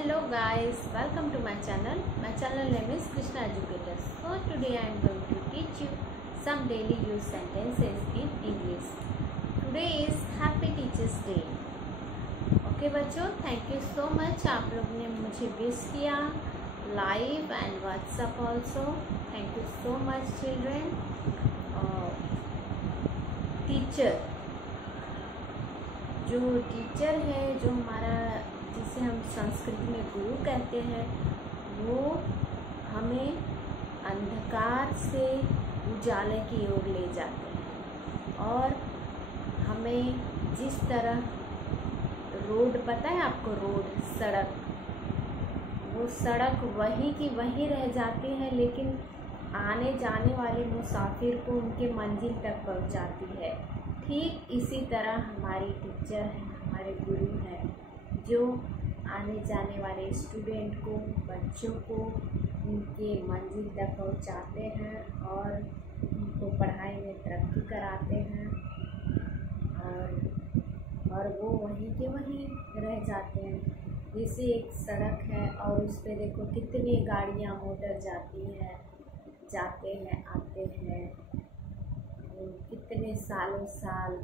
Hello guys, welcome to my channel. My channel name is Krishna Educators. So today I am going to teach you some daily use sentences in English. Today is Happy Teachers Day. Okay बच्चों, thank you so much. आप लोग ने मुझे wish किया live and WhatsApp also. Thank you so much children. Teacher जो teacher है, जो हमारा जिसे हम संस्कृत में गुरु कहते हैं, वो हमें अंधकार से उजाले की ओर ले जाते हैं. और हमें जिस तरह रोड, पता है आपको, रोड सड़क, वो सड़क वहीं की वहीं रह जाती है, लेकिन आने जाने वाले मुसाफिर को उनके मंजिल तक पहुंचाती है. ठीक इसी तरह हमारी टीचर है, हमारे गुरु हैं, जो आने जाने वाले स्टूडेंट को, बच्चों को उनके मंजिल तक पहुंचाते हैं और उनको पढ़ाई में तरक्की कराते हैं. और वो वहीं के वहीं रह जाते हैं. जैसे एक सड़क है और उस पर देखो कितनी गाड़ियां मोटर जाती हैं, जाते हैं, आते हैं, कितने सालों साल,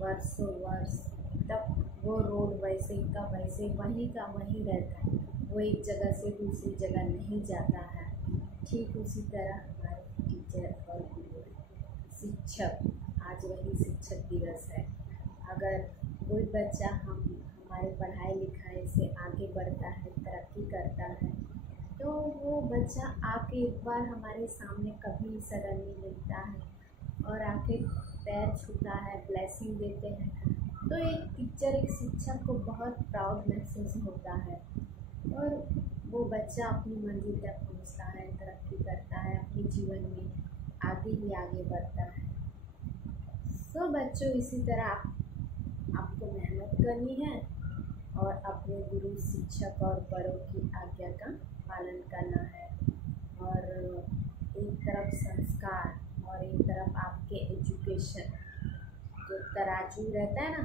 वर्षों वर्ष तक वो रोड वैसे का वैसे वहीं का वहीं रहता है. वो एक जगह से दूसरी जगह नहीं जाता है. ठीक उसी तरह हमारे टीचर और गुरु, शिक्षक, आज वही शिक्षक दिवस है. अगर कोई बच्चा हमारे पढ़ाई लिखाई से आगे बढ़ता है, तरक्की करता है, तो वो बच्चा आके एक बार हमारे सामने कभी सडनली मिलता है और आके पैर छूता है, ब्लेसिंग देते हैं, तो एक टीचर, एक शिक्षक को बहुत प्राउड महसूस होता है. और वो बच्चा अपनी मंजिल तक पहुंचता है, तरक्की करता है, अपने जीवन में आगे ही आगे बढ़ता है. सो बच्चों, इसी तरह आपको मेहनत करनी है और अपने गुरु, शिक्षक और बड़ों की आज्ञा का पालन करना है. और एक तरफ संस्कार और एक तरफ आपके एजुकेशन, जो तराजू रहता है ना,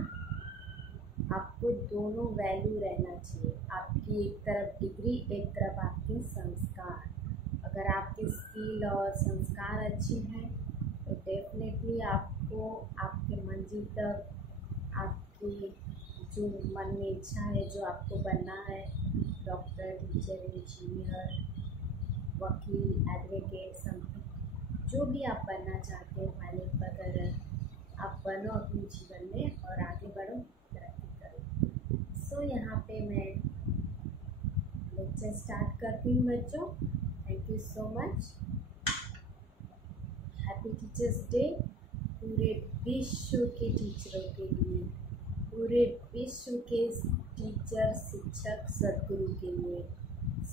आपको दोनों वैल्यू रहना चाहिए. आपकी एक तरफ डिग्री, एक तरफ आपके संस्कार. अगर आपके स्किल और संस्कार अच्छे हैं तो डेफिनेटली आपको आपके मंजिल तक, आपकी जो मन में इच्छा है, जो आपको बनना है, डॉक्टर, टीचर, इंजीनियर, वकील, एडवोकेट, समथिंग, जो भी आप बनना चाहते हैं, पायलट वगैरह, आप बनो अपने जीवन में और आगे बढ़ो, तरक्की करो. सो यहाँ पे मैं लेक्चर स्टार्ट करती हूँ बच्चों. Thank you so much. Happy teachers day पूरे विश्व के टीचरों के लिए, पूरे विश्व के टीचर, शिक्षक, सदगुरु के लिए.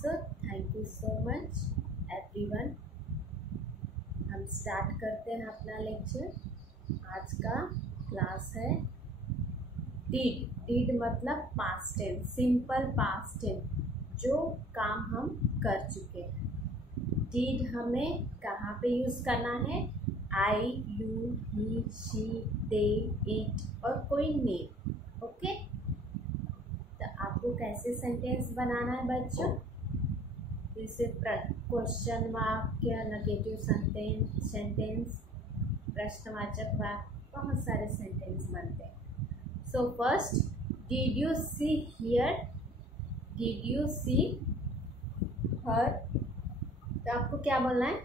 So thank you so much everyone. हम स्टार्ट करते हैं अपना लेक्चर. आज का क्लास है डिड. डिड मतलब past tense, simple past tense, जो काम हम कर चुके हैं. डिड हमें कहाँ पे यूज़ करना है? I, you, he, she, they, it और कोई नेम. ओके, तो आपको कैसे सेंटेंस बनाना है बच्चों? जैसे क्वेश्चन वाक्य, नेगेटिव सेंटेंस, प्रश्नवाचक वाक्य, बहुत सारे सेंटेंस बनते हैं. So first, did you see here? Did you see her? तो आपको क्या बोलना है?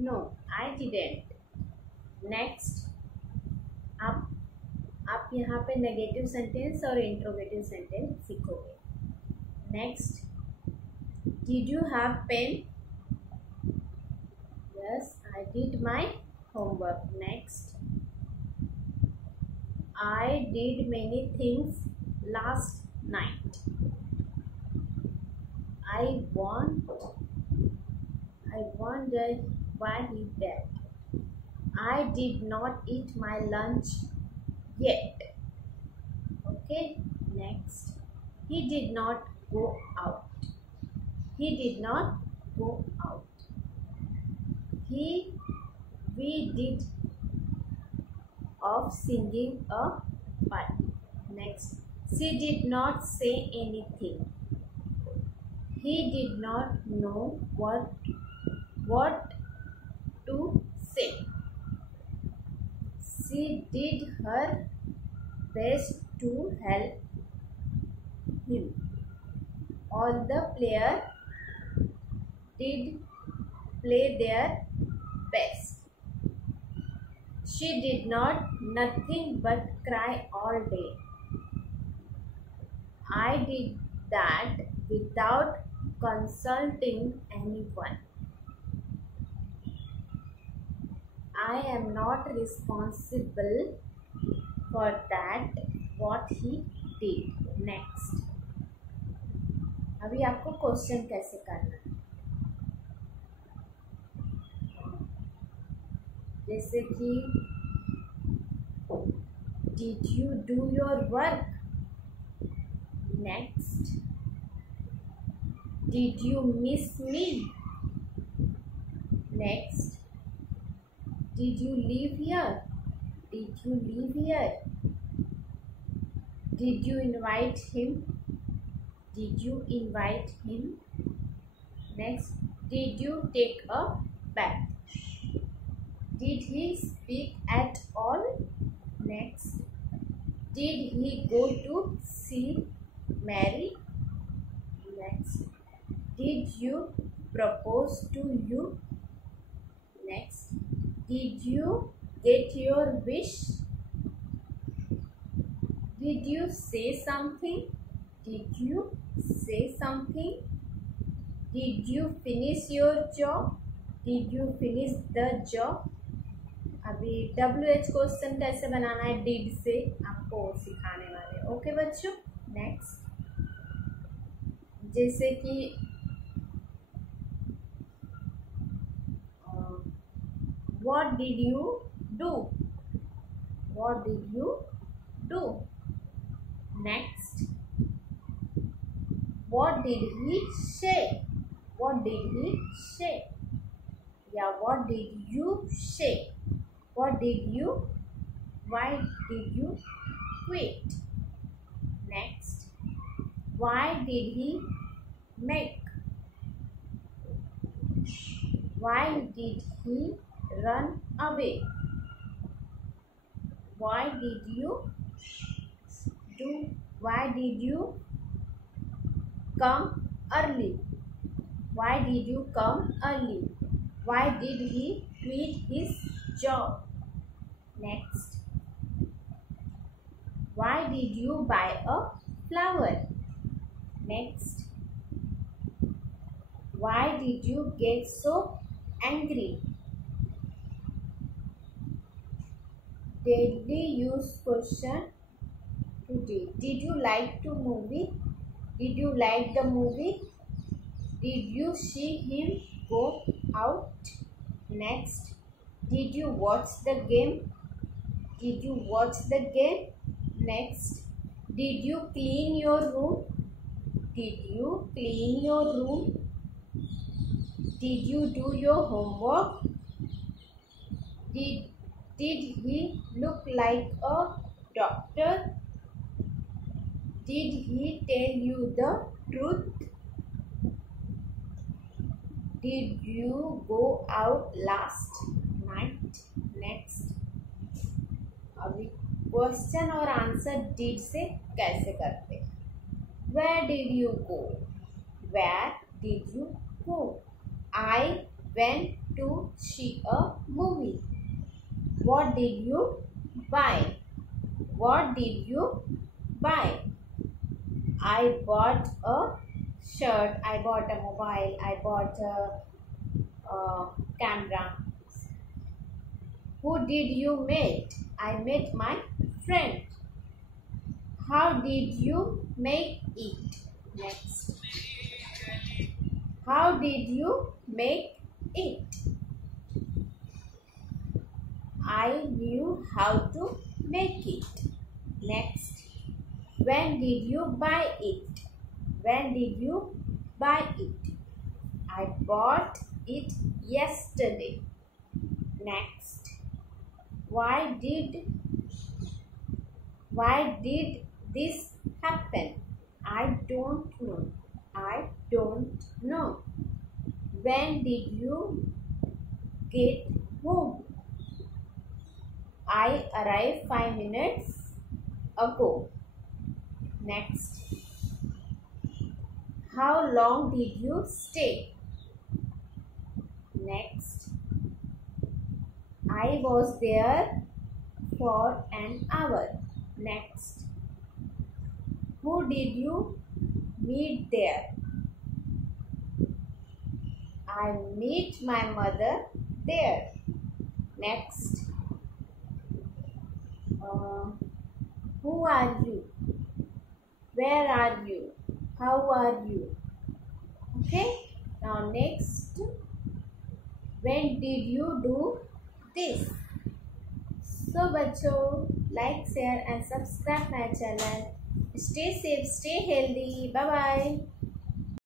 No, I didn't. नेक्स्ट, आप यहाँ पे नेगेटिव सेंटेंस और इंट्रोगेटिव सेंटेंस सीखोगे. Next, did you have pen? Yes, I did my homework. Next, I did many things last night. I wonder why he did. I did not eat my lunch yet. Okay, next, he did not go out. He did not go out. We did of singing a part. Next, she did not say anything. He did not know what to say. She did her best to help him. All the players did play their best. She did nothing but cry all day. I did that without consulting anyone. I am not responsible for that what he did. Next. अभी आपको question कैसे करना है, जैसे कि did you do your work? Next. Did you miss me? Next. Did you live here? Did you live here? Did you invite him? Did you invite him? Next. Did you take a bath? Did he speak at all? Next. Did he go to see Mary? Next. Did you propose to you? Next. Did you get your wish? Did you say something? Did you say something? Did you finish your job? Did you finish the job? अभी WH question कैसे बनाना है did से आपको सिखाने वाले। Okay बच्चों, next. जैसे कि what did you do? What did you do? Next. What did he say? What did he say? Yeah, what did you say? What did you? Why did you quit? Next. Why did he make? Why did he run away? Why did you do? Why did you come early? Why did you come early? Why did he quit his job? Next. Why did you buy a flower? Next. Why did you get so angry? Daily use question today. Did you like the movie? Did you like the movie? Did you see him go out? Next. Did you watch the game? Did you watch the game? Next. Did you clean your room? Did you clean your room? Did you do your homework? Did he look like a doctor? Did he tell you the truth? Did you go out last night? Next. अभी question और answer did से कैसे करते हैं। Where did you go? Where did you go? I went to see a movie. What did you buy? What did you buy? I bought a shirt. I bought a mobile. I bought a camera. Who did you meet? I met my friend. How did you make it? Next. How did you make it? I knew how to make it. Next. When did you buy it? When did you buy it? I bought it yesterday. Next. Why did this happen? I don't know. I don't When did you get home? I arrived 5 minutes ago. Next. How long did you stay? Next. I was there for an hour. Next. Who did you meet there? I meet my mother there. Next. Who are you? Where are you? How are you? Okay. Now next. When did you do this? So बच्चों, like, share and subscribe my channel. Stay safe, stay healthy. Bye bye.